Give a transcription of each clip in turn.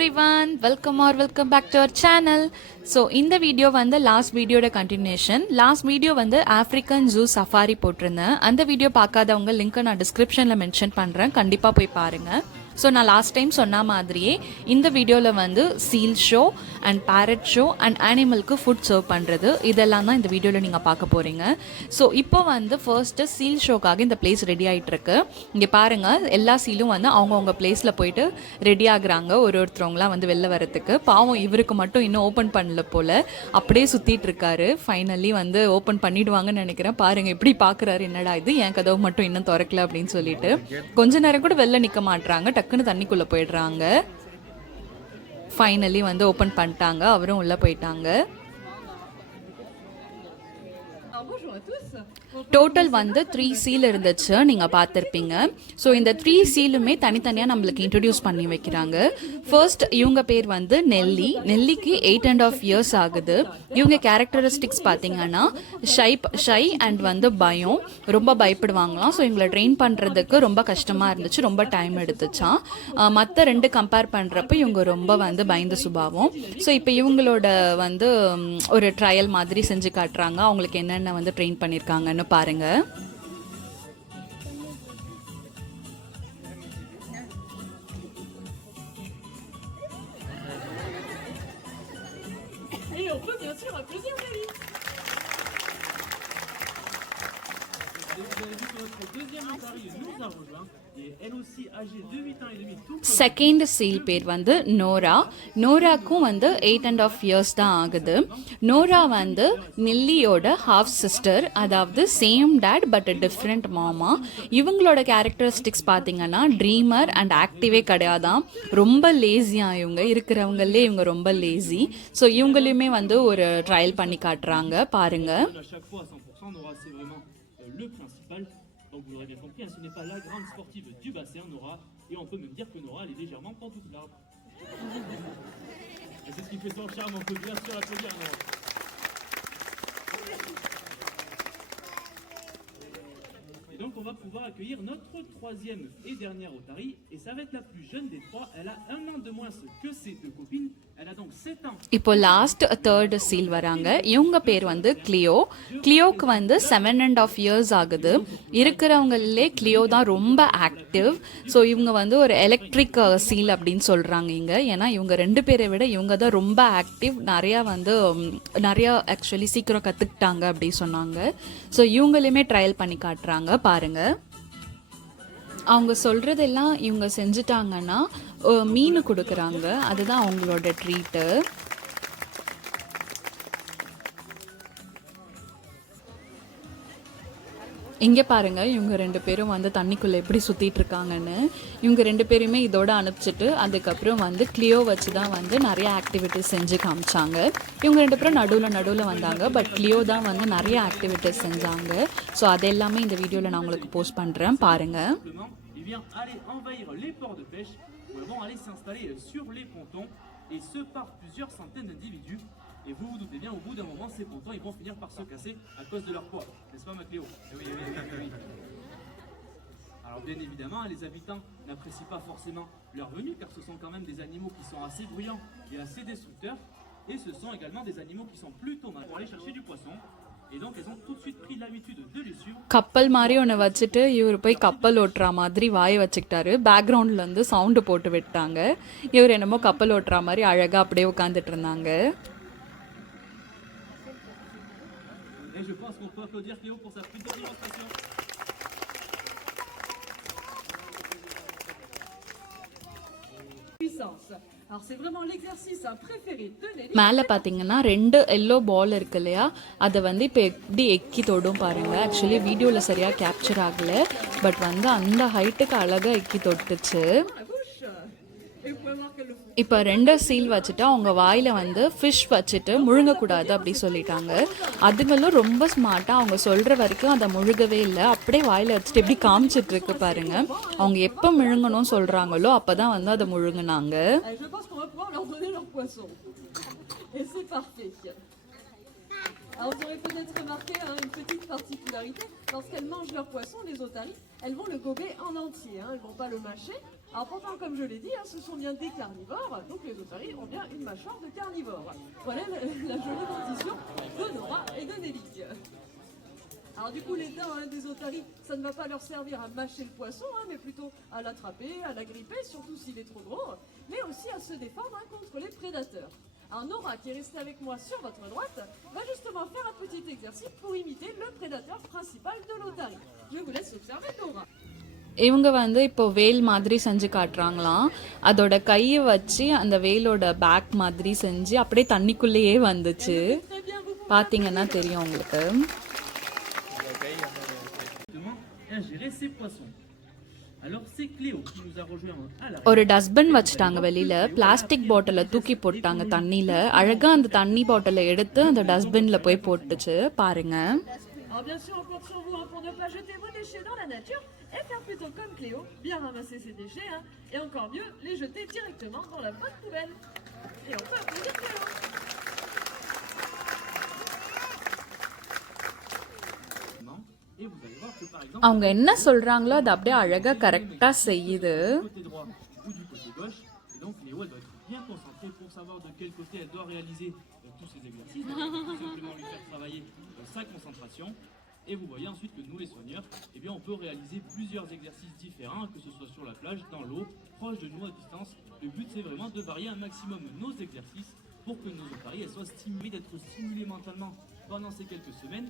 everyone, welcome back to our channel. So இந்த video வந்து last வீடியோட கண்டினியூஷன். லாஸ்ட் வீடியோ வந்து ஆஃப்ரிக்கன் ஜூ சஃபாரி போட்டிருந்தேன். அந்த வீடியோ பார்க்காதவங்க லிங்க்கை நான் டிஸ்கிரிப்ஷனில் மென்ஷன் பண்ணுறேன், கண்டிப்பாக போய் பாருங்கள். ஸோ நான் லாஸ்ட் டைம் சொன்ன மாதிரியே இந்த வீடியோவில் வந்து seal show and parrot show and ஆனிமலுக்கு ஃபுட் சர்வ் பண்ணுறது இதெல்லாம் தான் இந்த வீடியோவில் நீங்கள் பார்க்க போகிறீங்க. ஸோ இப்போ வந்து ஃபர்ஸ்ட்டு சீல் ஷோக்காக இந்த பிளேஸ் ரெடி ஆகிட்டுருக்கு. இங்கே பாருங்கள், எல்லா சீலும் வந்து அவங்கவுங்க பிளேஸில் போயிட்டு ரெடி ஆகுறாங்க, ஒருத்தவங்களாம் வந்து வெளில வரத்துக்கு. பாவம் இவருக்கு மட்டும் இன்னும் ஓப்பன் பண்ணல போல், அப்படியே சுற்றிட்டு இருக்காரு. ஃபைனலி வந்து ஓப்பன் பண்ணிடுவாங்கன்னு நினைக்கிறேன். பாருங்கள் எப்படி பார்க்குறாரு, என்னடா இது என் கதவு மட்டும் இன்னும் திறக்கல அப்படின்னு சொல்லிட்டு. கொஞ்ச நேரம் கூட வெளில நிற்க மாட்டுறாங்க, டக்குன்னு தண்ணிக்குள்ளே போயிடுறாங்க. ஃபைனலி வந்து ஓப்பன் பண்ணிட்டாங்க, அவரும் உள்ளே போயிட்டாங்க. டோட்டல் வந்து 3 சீல் இருந்துச்சு, நீங்கள் பார்த்துருப்பீங்க. ஸோ இந்த 3 சீலுமே தனித்தனியாக நம்மளுக்கு இன்ட்ரடியூஸ் பண்ணி வைக்கிறாங்க. ஃபர்ஸ்ட் இவங்க பேர் வந்து நெல்லிக்கு 8.5 years ஆகுது. இவங்க கேரக்டரிஸ்டிக்ஸ் பார்த்தீங்கன்னா ஷை அண்ட் வந்து பயம், ரொம்ப பயப்படுவாங்களாம். ஸோ இவங்களை ட்ரெயின் பண்ணுறதுக்கு ரொம்ப கஷ்டமாக இருந்துச்சு, ரொம்ப டைம் எடுத்துச்சான். மற்ற 2 கம்பேர் பண்ணுறப்ப இவங்க ரொம்ப வந்து பயந்த சுபாவம். ஸோ இப்போ இவங்களோட வந்து ஒரு ட்ரையல் மாதிரி செஞ்சு காட்டுறாங்க, அவங்களுக்கு என்னென்ன வந்து ட்ரெயின் பண்ணியிருக்காங்கன்னு பாருங்க. செகண்ட் சீல் பேர் வந்து நோராக்கும் வந்து 8.5 years தான் ஆகுது. நோரா வந்து நெல்லியோட ஹாஃப் சிஸ்டர், அதாவது சேம் டேட் பட் டிஃப்ரெண்ட் மாமா. இவங்களோட கேரக்டரிஸ்டிக்ஸ் பார்த்தீங்கன்னா ட்ரீமர் அண்ட் ஆக்டிவே கிடையாதான், ரொம்ப லேசியாக இவங்க இருக்கிறவங்களே, இவங்க ரொம்ப லேசி. ஸோ இவங்களையுமே வந்து ஒரு ட்ரையல் பண்ணி காட்டுறாங்க, பாருங்க. Donc vous l'aurez bien compris, ce n'est pas la grande sportive du bassin, Nora, et on peut même dire que Nora elle est légèrement pantouflarde. Et c'est ce qui fait son charme, on peut bien sûr l'applaudir Nora. Et donc on va pouvoir accueillir notre 3e et dernière otarie, et ça va être la plus jeune des 3. Elle a 1 an de moins que ses 2 copines. Elle a donc 7 ans. இப்போ last 3rd seal வராங்க. இவங்க பேர் வந்து கிளியோக்கு வந்து 7.5 years ஆகுது. இருக்கிறவங்களே கிளியோ தான் ரொம்ப ஆக்டிவ். ஸோ இவங்க வந்து ஒரு எலக்ட்ரிக் சீல் அப்படின்னு சொல்கிறாங்க இங்கே. ஏன்னா இவங்க 2 பேரை விட இவங்க தான் ரொம்ப ஆக்டிவ், நிறையா ஆக்சுவலி சீக்கிரம் கற்றுக்கிட்டாங்க அப்படி சொன்னாங்க. ஸோ இவங்களையுமே ட்ரையல் பண்ணி காட்டுறாங்க, பாருங்க. அவங்க சொல்கிறதெல்லாம் இவங்க செஞ்சிட்டாங்கன்னா மீன் கொடுக்குறாங்க, அதுதான் அவங்களோட ட்ரீட்டு. இங்கே பாருங்கள், இவங்க 2 பேரும் வந்து தண்ணிக்குள்ளே எப்படி சுற்றிட்டு இருக்காங்கன்னு. இவங்க 2 பேருமே இதோட அனுப்பிச்சிட்டு அதுக்கப்புறம் வந்து கிளியோ வச்சு தான் வந்து நிறைய ஆக்டிவிட்டிஸ் செஞ்சு காமிச்சாங்க. இவங்க 2 பேரும் நடுவில் வந்தாங்க, பட் கிளியோ தான் வந்து நிறைய ஆக்டிவிட்டிஸ் செஞ்சாங்க. ஸோ அது எல்லாமே இந்த வீடியோவில் நான் உங்களுக்கு போஸ்ட் பண்ணுறேன், பாருங்கள். Aller envahir les ports de pêche, où elles vont aller s'installer sur les pontons, et ce par plusieurs centaines d'individus. Et vous vous doutez bien, au bout d'un moment, ces pontons ils vont finir par se casser à cause de leur poids, n'est-ce pas ma Cléo? Oui. Alors bien évidemment, les habitants n'apprécient pas forcément leur venue, car ce sont quand même des animaux qui sont assez bruyants et assez destructeurs, et ce sont également des animaux qui sont plutôt mal pour aller chercher du poisson. Et donc elles ont tout de suite pris l'habitude de les suivre. கப்பல் மாதிரி ஒன்று வச்சுட்டு இவர் போய் கப்பல் ஓட்டுற மாதிரி வாயை வச்சுக்கிட்டாரு. பேக்ரவுண்டில் வந்து சவுண்டு போட்டு விட்டாங்க. இவர் என்னமோ கப்பல் ஓட்டுற மாதிரி அழகாக அப்படியே உட்காந்துட்டு இருந்தாங்க. Et je pense qu'on peut applaudir Cléo pour sa petite démonstration. மேலே பார்த்தீங்கன்னா 2 எல்லோ பால் இருக்கு இல்லையா, அதை வந்து இப்போ எப்படி எக்கி தொடும் பாருங்கள். ஆக்சுவலி வீடியோவில் சரியாக கேப்சர் ஆகலை, பட் வந்து அந்த ஹைட்டுக்கு அழகாக எக்கி தொட்டுச்சு. இப்போ 2 சீல் வச்சுட்டு அவங்க வாயில் வந்து ஃபிஷ் வச்சுட்டு முழுங்கக்கூடாது அப்படி சொல்லிட்டாங்க. அதுங்களும் ரொம்ப ஸ்மார்ட்டாக அவங்க சொல்கிற வரைக்கும் அதை முழுகவே இல்லை, அப்படியே வாயில் வச்சுட்டு எப்படி காமிச்சிட்ருக்கு பாருங்கள். அவங்க எப்போ முழுங்கணும்னு சொல்கிறாங்களோ அப்போ தான் வந்து அதை முழுங்கினாங்க. Alors vous aurez peut-être remarqué une petite particularité, lorsqu'elles mangent leur poisson, les otaries, elles vont le gober en entier, elles ne vont pas le mâcher. Alors pourtant, comme je l'ai dit, hein, ce sont bien des carnivores, donc les otaries ont bien une mâchoire de carnivore. Voilà la jolie dentition de Nora et de Nelly. Alors du coup, les dents des otaries, ça ne va pas leur servir à mâcher le poisson, mais plutôt à l'attraper, à l'agripper, surtout s'il est trop gros, mais aussi à se défendre contre les prédateurs. Alors Nora, qui est restée avec moi sur votre droite, va justement faire un petit exercice pour imiter le prédateur principal de l'otarie. Je vous laisse observer Nora. இவங்க வந்து இப்போ வேல் மாதிரி செஞ்சு காட்டுறாங்களாம். அதோட கையை வச்சு அந்த வேலோட back மாதிரி செஞ்சு அப்படியே தண்ணிக்குள்ளேயே வந்துச்சு. பார்த்தீங்கன்னா தெரியும் உங்களுக்கு. ஒரு டஸ்ட்பின் வச்சுட்டாங்க வெளியில. பிளாஸ்டிக் பாட்டிலை தூக்கி போட்டாங்க தண்ணியில. அழகா அந்த தண்ணி பாட்டிலை எடுத்து அந்த டஸ்ட்பின்ல போய் போட்டுச்சு பாருங்க. Alors bien sûr, on compte sur vous pour ne pas jeter vos déchets dans la nature et faire plutôt comme Cléo, bien ramasser ses déchets et encore mieux, les jeter directement dans la bonne poubelle. Et on peut applaudir Cléo. அவங்க என்ன சொல்றாங்களோ அது அப்படியே அழகா கரெக்டா செய்யுது. Donc Léo, elle doit être bien concentrée pour savoir de quel côté elle doit réaliser tous ces exercices. Donc, tout simplement lui faire travailler sa concentration. Et vous voyez ensuite que nous, les soigneurs, eh bien, on peut réaliser plusieurs exercices différents, que ce soit sur la plage, dans l'eau, proche de nous, à distance. Le but, c'est vraiment de varier un maximum nos exercices pour que nos otaries soient stimulées, d'être stimulées mentalement pendant ces quelques semaines.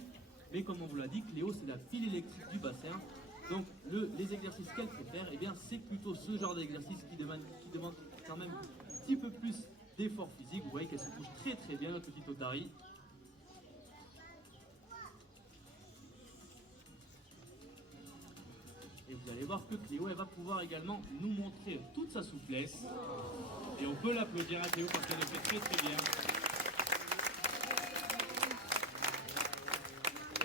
Mais comme on vous l'a dit, Cléo, c'est la pile électrique du bassin. Donc les exercices qu'elle préfère, eh bien, c'est plutôt ce genre d'exercice qui demande quand même un petit peu plus d'effort physique. Vous voyez qu'elle se bouge très très bien, notre petite otarie. Et vous allez voir que Cléo, elle va pouvoir également nous montrer toute sa souplesse. Et on peut l'applaudir à Cléo parce qu'elle le fait très très bien.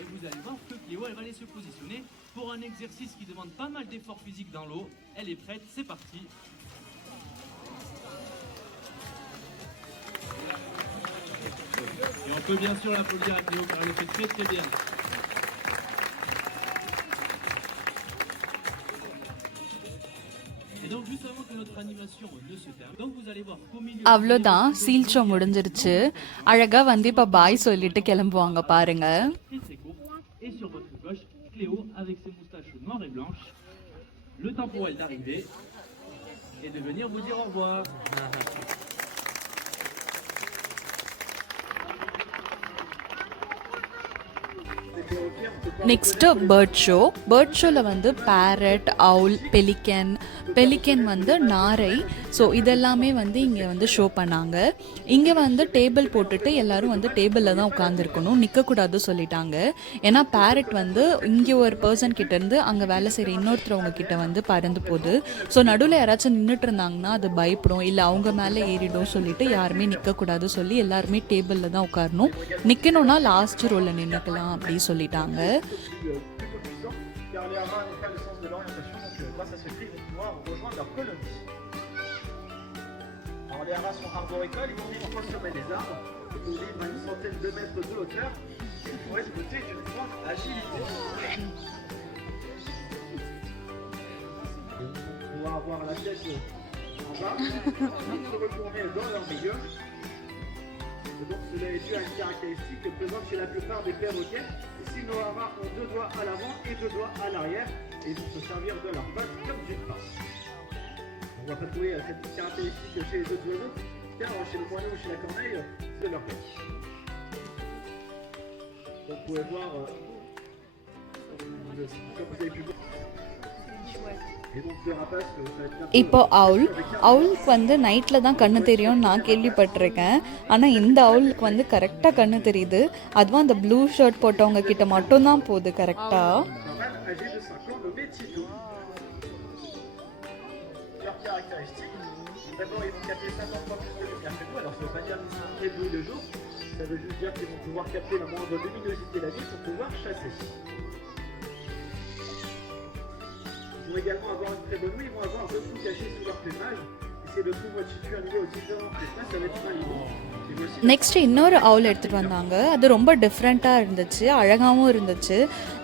Et vous allez voir que Cléo, elle va aller se positionner pour un exercice qui demande pas mal d'effort physique dans l'eau. Elle est prête, c'est parti. Et on peut bien sûr l'applaudir à Cléo car elle le fait très très bien. Et donc juste avant que notre animation ne se termine, donc vous allez voir qu'au milieu... அவ்வளோதான், seal show முடிஞ்சிருச்சு. அழகா வந்து இப்போ பாய் சொல்லிட்டு கிளம்புவாங்க பாருங்க. Et sur votre gauche, Cléo avec ses moustaches noires et blanches. Le temps pour elle d'arriver et de venir vous dire au revoir. Next bird show. Bird ஷோவில் வந்து farad, அவுல், pelican வந்து நாரை. ஸோ இதெல்லாமே வந்து இங்கே வந்து ஷோ பண்ணாங்க. இங்கே வந்து டேபிள் போட்டுட்டு எல்லாரும் வந்து டேபிளில் தான் உட்காந்துருக்கணும், நிற்கக்கூடாது சொல்லிட்டாங்க. ஏன்னா பேரட் வந்து இங்கே ஒரு பர்சன் கிட்டேருந்து அங்கே வேலை செய்கிற இன்னொருத்தரவங்க கிட்ட வந்து பறந்து போகுது. ஸோ நடுவில் யாராச்சும் நின்றுட்டு இருந்தாங்கன்னா அது பயப்படும், இல்லை அவங்க மேலே ஏறிடும் சொல்லிட்டு யாருமே நிற்கக்கூடாது சொல்லி எல்லாருமே டேபிளில் தான் உட்காரணும். நிற்கணும்னா லாஸ்ட் ரோவில் நின்றுக்கலாம் அப்படி சொல்லிட்டாங்க. Car les haras n'ont pas le sens de l'orientation, donc grâce à ce cri, ils vont pouvoir rejoindre leur colonie. Alors les haras sont arboricoles, ils vont vivre au sommet des arbres, ils vivent à une centaine de mètres de hauteur, et pour être dotés d'une grande agilité. Ils vont pouvoir avoir la tête en bas, se retourner dans leur milieu. Et donc cela est dû à une caractéristique présente chez la plupart des perroquets. Ici nos haras ont 2 doigts à l'avant et 2 doigts à l'arrière et ils vont se servir de leurs pattes comme d'une pince. On ne va pas trouver cette caractéristique chez les autres oiseaux, car chez le corneau ou chez la corneille, c'est leur tête. Donc vous pouvez voir, comme vous avez pu voir. இப்போ அவுலுக்கு வந்து நைட்டில் தான் கண்ணு தெரியும்னு நான் கேள்விப்பட்டிருக்கேன். ஆனால் இந்த அவுலுக்கு வந்து கரெக்டாக கண்ணு தெரியுது. அதுவும் அந்த ப்ளூ ஷர்ட் போட்டவங்க கிட்ட மட்டும்தான் போகுது கரெக்டாக. Ils vont également avoir une très bonne nuit, ils vont avoir un peu tout caché sous leur plumage. Et c'est de tout situer un niveau aux différents espaces, ça va être fin libre. Et next இன்னொரு அவுல் எடுத்துகிட்டு வந்தாங்க. அது ரொம்ப டிஃப்ரெண்ட்டாக இருந்துச்சு, அழகாகவும் இருந்துச்சு.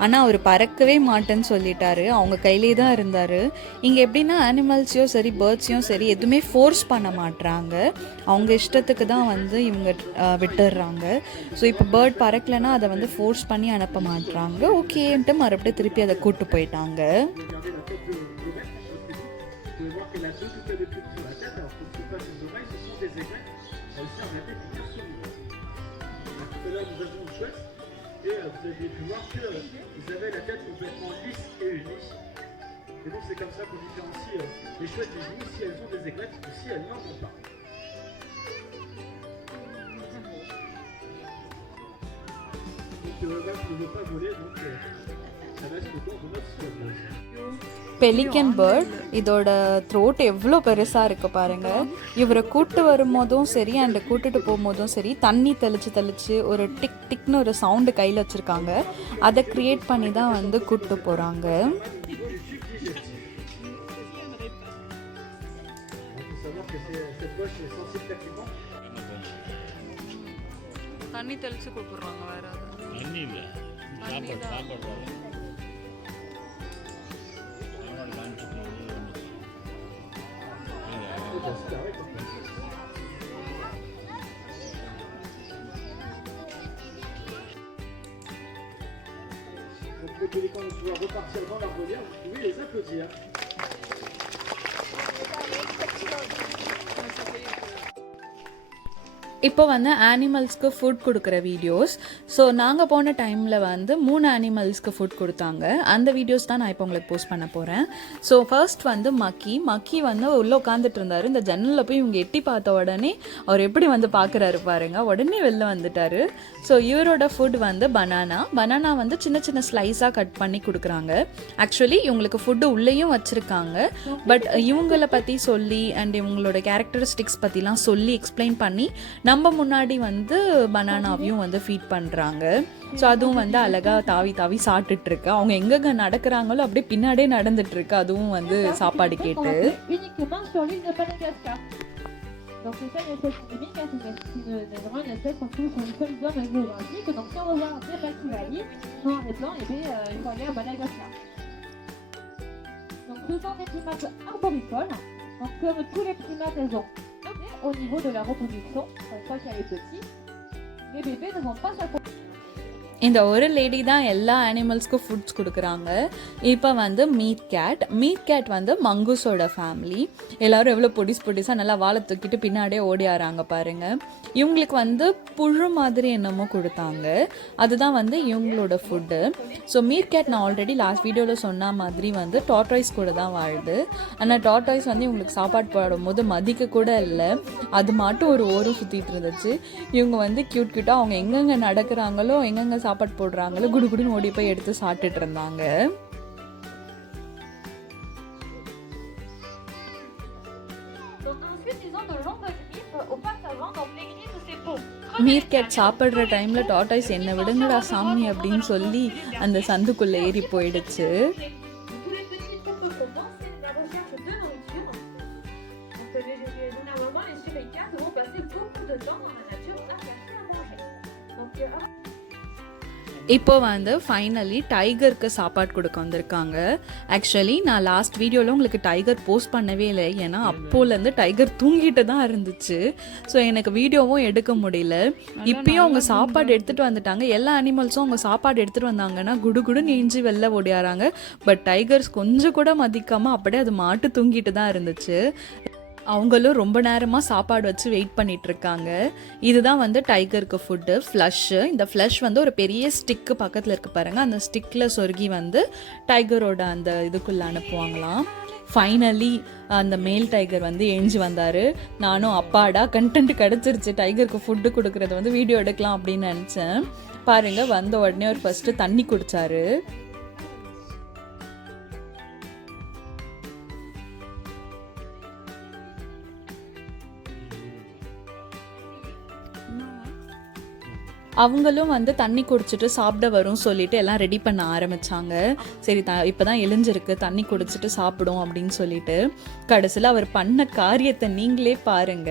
ஆனால் அவர் பறக்கவே மாட்டேன்னு சொல்லிட்டாரு, அவங்க கையிலே தான் இருந்தார். இங்கே எப்படின்னா அனிமல்ஸையும் சரி பேர்ட்ஸையும் சரி எதுவுமே ஃபோர்ஸ் பண்ண மாட்றாங்க, அவங்க இஷ்டத்துக்கு தான் வந்து இவங்க விட்டுடுறாங்க. ஸோ இப்போ பேர்ட் பறக்கலைன்னா அதை வந்து ஃபோர்ஸ் பண்ணி அனுப்ப மாட்றாங்க. ஓகேன்ட்டு மறுபடியும் திருப்பி அதை கூப்பிட்டு போயிட்டாங்க. Là, nous avons une chouette et vous avez pu voir qu'ils avaient la tête complètement lisse et unie. Et donc c'est comme ça qu'on différencie les chouettes des unis si elles ont des éclats ou si elles n'en ont pas. Donc vache ne veut pas voler, donc ça reste dans notre surveillance. Pelican bird, இதோட throat எவ்வளோ பெருசாக இருக்குது பாருங்கள். இவரை கூப்பிட்டு வரும்போதும் சரி and கூப்பிட்டுட்டு போகும்போதும் சரி தண்ணி தெளித்து ஒரு டிக் டிக்னு ஒரு சவுண்டு கையில் வச்சுருக்காங்க. அதை க்ரியேட் பண்ணி தான் வந்து கூப்பிட்டு போகிறாங்க. தண்ணி தெளித்து கூப்பிடுறாங்க. வேறு Donc les pélicans vont pouvoir repartir dans leur volière, vous pouvez les applaudir. இப்போ வந்து ஆனிமல்ஸ்க்கு ஃபுட் கொடுக்குற வீடியோஸ். ஸோ நாங்கள் போன டைமில் வந்து 3 அனிமல்ஸ்க்கு ஃபுட் கொடுத்தாங்க. அந்த வீடியோஸ் தான் நான் இப்போ உங்களுக்கு போஸ்ட் பண்ண போகிறேன். ஸோ ஃபர்ஸ்ட் வந்து மக்கி வந்து உள்ளே உட்காந்துட்டு இருந்தார். இந்த ஜன்னலில் போய் இவங்க எட்டி பார்த்த உடனே அவர் எப்படி வந்து பார்க்குறாரு பாருங்க, உடனே வெளில வந்துட்டார். ஸோ இவரோட ஃபுட் வந்து பனானா வந்து சின்ன சின்ன ஸ்லைஸாக கட் பண்ணி கொடுக்குறாங்க. ஆக்சுவலி இவங்களுக்கு ஃபுட்டு உள்ளேயும் வச்சுருக்காங்க, பட் இவங்கள பற்றி சொல்லி அண்ட் இவங்களோட கேரக்டரிஸ்டிக்ஸ் பற்றிலாம் சொல்லி எக்ஸ்பிளைன் பண்ணி நம்ம முன்னாடி வந்து பனானாவையும் வந்து ஃபீட் பண்ணுறாங்க. ஸோ அதுவும் வந்து அழகாக தாவி சாப்பிட்டுட்டு இருக்கு. அவங்க எங்கெங்க நடக்கிறாங்களோ அப்படியே பின்னாடியே நடந்துட்டு இருக்கு, அதுவும் வந்து சாப்பாடு கேட்டு. Donc c'est ça une espèce endémique, c'est vraiment une espèce qu'on trouve sur une seule zone géographique. Donc si on regarde un Nepal-Kivali, noir et blanc, et bien il faut aller à Madagascar. Donc ce sont des primates arboricoles. Donc comme tous les primates, elles ont au niveau de la reproduction, une fois qu'elle est petite, les bébés ne vont pas s'accrocher. இந்த ஒரு lady தான் எல்லா அனிமல்ஸ்க்கும் foods கொடுக்குறாங்க. இப்போ வந்து meet gate வந்து மங்கூஸோட family. எல்லோரும் எவ்வளோ பொடிசாக நல்லா வாழை தூக்கிட்டு பின்னாடியே ஓடியாராங்க பாருங்கள். இவங்களுக்கு வந்து புழு மாதிரி என்னமோ கொடுத்தாங்க, அதுதான் வந்து இவங்களோட ஃபுட்டு. ஸோ மீட் கேட் நான் ஆல்ரெடி லாஸ்ட் வீடியோவில் சொன்ன மாதிரி வந்து டார்டாய்ஸ் கூட தான் வாழுது. ஆனால் டார்டாய்ஸ் வந்து இவங்களுக்கு சாப்பாடு போடும்போது மதிக்க கூட இல்லை, அது மட்டும் ஒரு ஓரம் சுற்றிட்டு இருந்துச்சு. இவங்க வந்து க்யூட்டாக அவங்க எங்கெங்கே நடக்கிறாங்களோ எங்கெங்கே சாப்பாடு போடுறாங்களோ குடுகுடுன்னு ஓடி போய் எடுத்து சாப்பிட்டுட்டு இருந்தாங்க. மீட் கேட் சாப்பிட்ற டைமில் டார்டாய்ஸ் என்ன விடுங்கடா சாமி அப்படின்னு சொல்லி அந்த சந்துக்குள்ளே ஏறி போயிடுச்சு. இப்போ வந்து ஃபைனலி டைகருக்கு சாப்பாடு கொடுக்க வந்திருக்காங்க. ஆக்சுவலி நான் லாஸ்ட் வீடியோவில் உங்களுக்கு டைகர் போஸ்ட் பண்ணவே இல்லை, ஏன்னா அப்போலேருந்து டைகர் தூங்கிட்டு தான் இருந்துச்சு. ஸோ எனக்கு வீடியோவும் எடுக்க முடியல. இப்பயும் அவங்க சாப்பாடு எடுத்துகிட்டு வந்துட்டாங்க. எல்லா அனிமல்ஸும் அவங்க சாப்பாடு எடுத்துகிட்டு வந்தாங்கன்னா குடுகுடுன்னு எஞ்சி வெளில ஓடியாராங்க. பட் டைகர்ஸ் கொஞ்சம் கூட மதிக்காமல் அப்படியே அது மாட்டு தூங்கிட்டு தான் இருந்துச்சு. அவங்களும் ரொம்ப நேரமாக சாப்பாடு வச்சு வெயிட் பண்ணிட்டு இருக்காங்க. இதுதான் வந்து டைகருக்கு ஃபுட்டு, ஃப்ளஷ்ஷு. இந்த ஃப்ளஷ் வந்து ஒரு பெரிய ஸ்டிக்கு பக்கத்தில் இருக்கு பாருங்கள், அந்த ஸ்டிக்கில் சொருகி வந்து டைகரோட அந்த இதுக்குள்ளே அனுப்புவாங்களாம். ஃபைனலி அந்த மேல் டைகர் வந்து எழுஞ்சி வந்தார். நானும் அப்பாடா கண்டென்ட் கிடச்சிருச்சு, டைகருக்கு ஃபுட்டு கொடுக்குறது வந்து வீடியோ எடுக்கலாம் அப்படின்னு நினச்சேன். பாருங்கள், வந்த உடனே ஒரு ஃபஸ்ட்டு தண்ணி குடித்தாரு. அவங்களும் வந்து தண்ணி குடிச்சிட்டு சாப்பிட வரும் சொல்லிட்டு எல்லாம் ரெடி பண்ண ஆரம்பிச்சாங்க. சரி இப்போதான் எழுஞ்சிருக்கு, தண்ணி குடிச்சிட்டு சாப்பிடும் அப்படின்னு சொல்லிட்டு. கடைசியில் அவர் பண்ண காரியத்தை நீங்களே பாருங்க.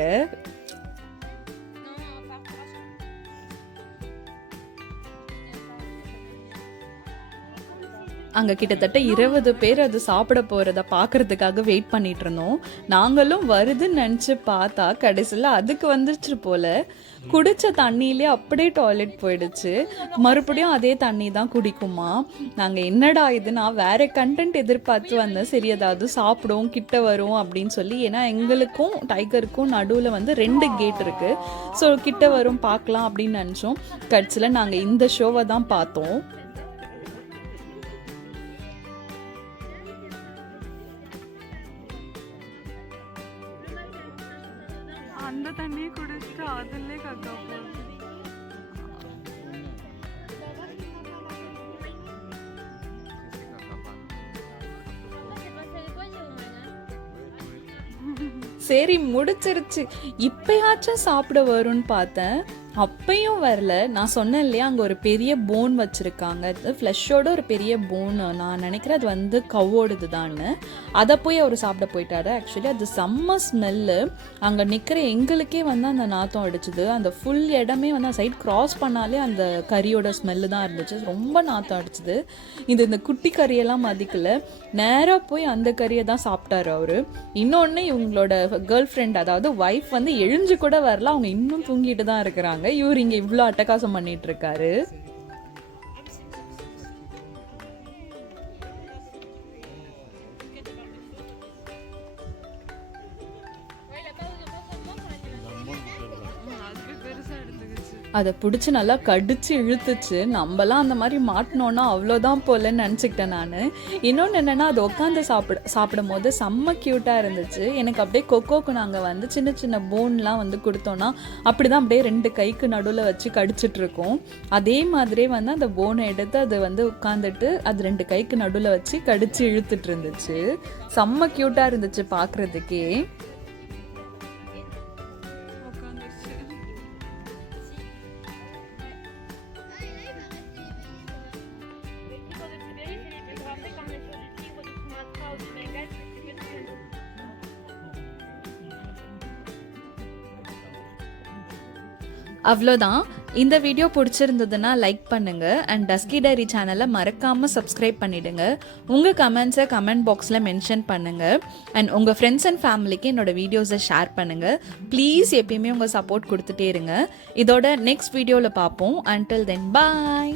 அங்கே கிட்டத்தட்ட 20 பேர் அது சாப்பிட போகிறத பார்க்கறதுக்காக வெயிட் பண்ணிட்டு இருந்தோம். நாங்களும் வருதுன்னு நினச்சி பார்த்தா கடைசியில் அதுக்கு வந்துருச்சு போல. குடித்த தண்ணியிலே அப்படியே டாய்லெட் போயிடுச்சு. மறுபடியும் அதே தண்ணி தான் குடிக்குமா. நாங்கள் என்னடா இது, நான் வேற கண்டென்ட் எதிர்பார்த்து வந்தேன், சரி ஏதாவது சாப்பிடும் கிட்ட வரும் அப்படின்னு சொல்லி. ஏன்னா எங்களுக்கும் டைகருக்கும் நடுவில் வந்து 2 கேட் இருக்கு. ஸோ கிட்ட வரும் பார்க்கலாம் அப்படின்னு நினச்சோம். கடைசியில் நாங்கள் இந்த ஷோவை தான் பார்த்தோம். அந்த தண்ணியை குடிச்சிட்டு அதிலே கக்கா போகுது. சரி முடிச்சிருச்சு, இப்பயாச்சும் சாப்பிட வரும்னு பார்த்தேன், அப்பையும் வரல. நான் சொன்னேன் இல்லையா, அங்கே ஒரு பெரிய போன் வச்சுருக்காங்க, ஃப்ளஷோட ஒரு பெரிய போன். நான் நினைக்கிறேன் அது வந்து கவ்வோடுது தான்னு. அதை போய் அவர் சாப்பிட போயிட்டாரு. ஆக்சுவலி அது செம்ம ஸ்மெல்லு. அங்கே நிற்கிற எங்களுக்கே வந்து அந்த நாத்தம் அடிச்சுது. அந்த ஃபுல் இடமே வந்து சைட் கிராஸ் பண்ணாலே அந்த கறியோட ஸ்மெல்லு தான் இருந்துச்சு. ரொம்ப நாத்தம் அடிச்சுது. இந்த குட்டி கறியெல்லாம் மதிக்கல, நேராக போய் அந்த கறியை தான் சாப்பிட்டாரு அவர். இன்னொன்று, இவங்களோட கேர்ள் ஃப்ரெண்ட் அதாவது ஒய்ஃப் வந்து எழுஞ்சு கூட வரல, அவங்க இன்னும் தூங்கிட்டு தான் இருக்கிறாங்க. இவர் இங்க இவ்வளோ அட்டகாசம் பண்ணிட்டு இருக்காரு. அதை பிடிச்சி நல்லா கடிச்சு இழுத்துச்சு. நம்மலாம் அந்த மாதிரி மாட்டினோன்னா அவ்வளோதான் போலன்னு நினச்சிக்கிட்டேன் நான். இன்னொன்று என்னென்னா, அது உட்காந்து சாப்பிடும் போது செம்ம க்யூட்டாக இருந்துச்சு. எனக்கு அப்படியே கொக்கோக்கு நாங்கள் வந்து சின்ன சின்ன போன்லாம் வந்து கொடுத்தோன்னா அப்படி தான் அப்படியே 2 கைக்கு நடுவில் வச்சு கடிச்சிட்ருக்கோம். அதே மாதிரியே வந்து அந்த போனை எடுத்து அது வந்து உட்காந்துட்டு அது 2 கைக்கு நடுவில் வச்சு கடிச்சு இழுத்துட்டு இருந்துச்சு. செம்ம க்யூட்டாக இருந்துச்சு பார்க்குறதுக்கே. அவ்வளோதான். இந்த வீடியோ பிடிச்சிருந்ததுன்னா லைக் பண்ணுங்க அண்ட் டஸ்கி டைரி சேனலை மறக்காமல் சப்ஸ்கிரைப் பண்ணிடுங்க. உங்கள் கமெண்ட்ஸை கமெண்ட் பாக்ஸில் மென்ஷன் பண்ணுங்க அண்ட் உங்கள் ஃப்ரெண்ட்ஸ் அண்ட் ஃபேமிலிக்கு என்னோட வீடியோஸை ஷேர் பண்ணுங்க. ப்ளீஸ் எப்பயுமே உங்கள் சப்போர்ட் கொடுத்துட்டே இருங்க. இதோட நெக்ஸ்ட் வீடியோவில் பார்ப்போம். அன்டில் தென் பாய்.